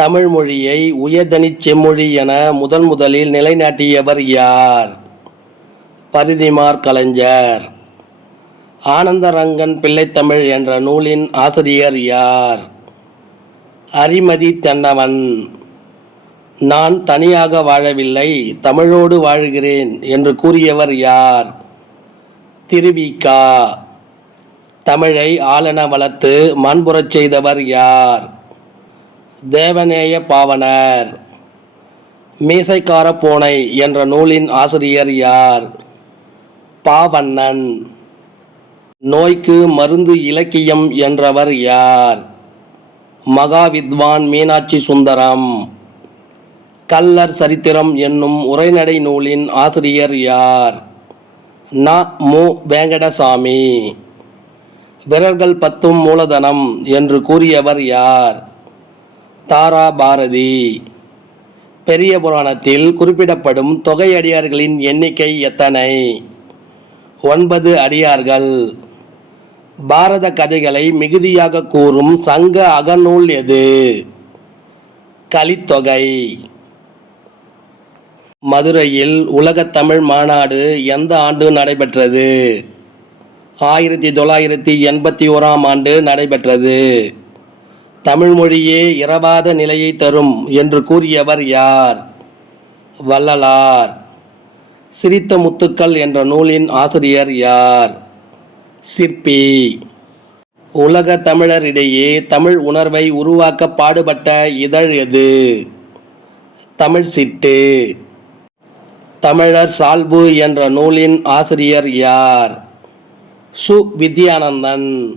தமிழ் மொழியை உயர்தனிச் செம்மொழி என முதலில் நிலைநாட்டியவர் யார்? பரிதிமாற் கலைஞர். ஆனந்தரங்கன் பிள்ளைத்தமிழ் என்ற நூலின் ஆசிரியர் யார்? அரிமதி தென்னவன். நான் தனியாக வாழவில்லை, தமிழோடு வாழுகிறேன் என்று கூறியவர் யார்? திருவிக. தமிழை ஆளென வளர்த்து மாண்புறச் செய்தவர் யார்? தேவநேய பாவாணர். மீசைக்கார பூனை என்ற நூலின் ஆசிரியர் யார்? பாவண்ணன். நோய்க்கு மருந்து இலக்கியம் என்றவர் யார்? மகாவித்வான் மீனாட்சி சுந்தரம். கள்ளர் சரித்திரம் என்னும் உரைநடை நூலின் ஆசிரியர் யார்? ந. மு. வேங்கடசாமி. விரல்கள் 10 மூலதனம் என்று கூறியவர் யார்? தாரா பாரதி. பெரிய புராணத்தில் குறிப்பிடப்படும் தொகை அடியார்களின் எண்ணிக்கை எத்தனை? 9 அடியார்கள். பாரத கதைகளை மிகுதியாக கூறும் சங்க அகநூல் எது? கலித்தொகை. மதுரையில் உலகத் தமிழ் மாநாடு எந்த ஆண்டு நடைபெற்றது? 1981ஆம் ஆண்டு நடைபெற்றது. தமிழ் மொழியே இறவாத நிலையை தரும் என்று கூறியவர் யார்? வள்ளலார். சிரித்த முத்துக்கள் என்ற நூலின் ஆசிரியர் யார்? சிற்பி. உலக தமிழரிடையே தமிழ் உணர்வை உருவாக்க பாடுபட்ட இதழ் எது? தமிழ் சிட்டு. தமிழர் சால்பு என்ற நூலின் ஆசிரியர் யார்? சு. வித்யானந்தன்.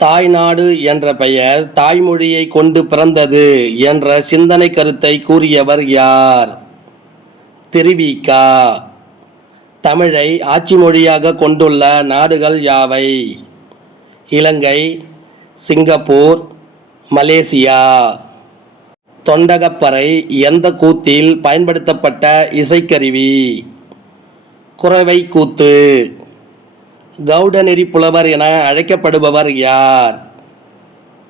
தாய்நாடு என்ற பெயர் தாய்மொழியை கொண்டு பிறந்தது என்ற சிந்தனை கருத்தை கூறியவர் யார்? திருவிக. தமிழை ஆட்சி மொழியாக கொண்டுள்ள நாடுகள் யாவை? இலங்கை, சிங்கப்பூர், மலேசியா. தொண்டகப்பறை எந்த கூத்தில் பயன்படுத்தப்பட்ட இசைக்கருவி? குரவை கூத்து. கவுடநெறி புலவர் என அழைக்கப்படுபவர் யார்?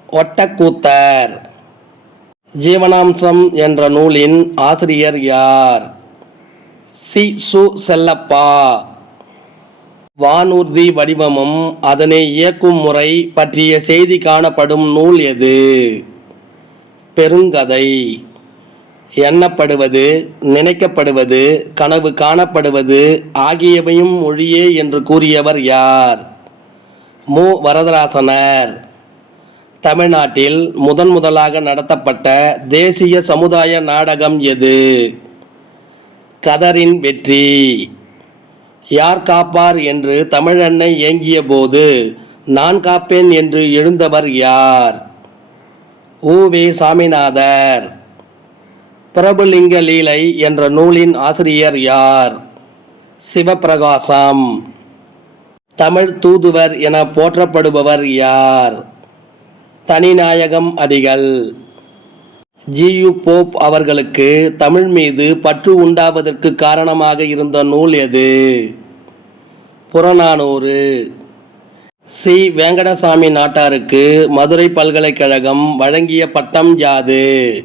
ஒட்டக்கூத்தர். ஜீவனாம்சம் என்ற நூலின் ஆசிரியர் யார்? சி. சு. செல்லப்பா. வானூர்தி வடிவமும் அதனை இயக்கும் முறை பற்றிய செய்தி காணப்படும் நூல் எது? பெருங்கதை. எண்ணப்படுவது, நினைக்கப்படுவது, கனவு காணப்படுவது ஆகியவையும் மொழியே என்று கூறியவர் யார்? மு. வரதராசனார். தமிழ்நாட்டில் முதலாக நடத்தப்பட்ட தேசிய சமுதாய நாடகம் எது? கதரின் வெற்றி. யார் காப்பார் என்று தமிழன்னை ஏங்கிய போது நான் காப்பேன் என்று எழுந்தவர் யார்? உ. வே. சாமிநாதர். பிரபுலிங்க லீலை என்ற நூலின் ஆசிரியர் யார்? சிவபிரகாசம். தமிழ் தூதுவர் என போற்றப்படுபவர் யார்? தனிநாயகம் அடிகள். ஜி.யு. போப் அவர்களுக்கு தமிழ் மீது பற்று உண்டாவதற்கு காரணமாக இருந்த நூல் எது? புறநானூறு. சி. வேங்கடசாமி நாட்டாருக்கு மதுரை பல்கலைக்கழகம் வழங்கிய பட்டம் யாது?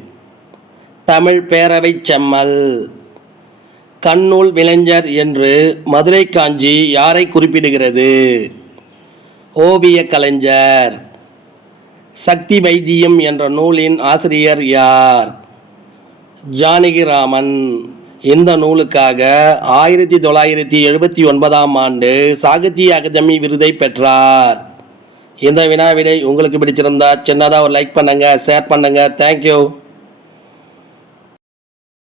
தமிழ் பேரவைச் செம்மல். கண்ணூல் விளைஞர் என்று மதுரை காஞ்சி யாரை குறிப்பிடுகிறது? ஓவிய கலைஞர். சக்தி வைத்தியம் என்ற நூலின் ஆசிரியர் யார்? ஜானகிராமன். இந்த நூலுக்காக 1979ஆம் ஆண்டு சாகித்ய அகாதமி விருதை பெற்றார். இந்த வினாவிடை உங்களுக்கு பிடிச்சிருந்தா சின்னதாக ஒரு லைக் பண்ணுங்க, ஷேர் பண்ணுங்க. தேங்க்யூ.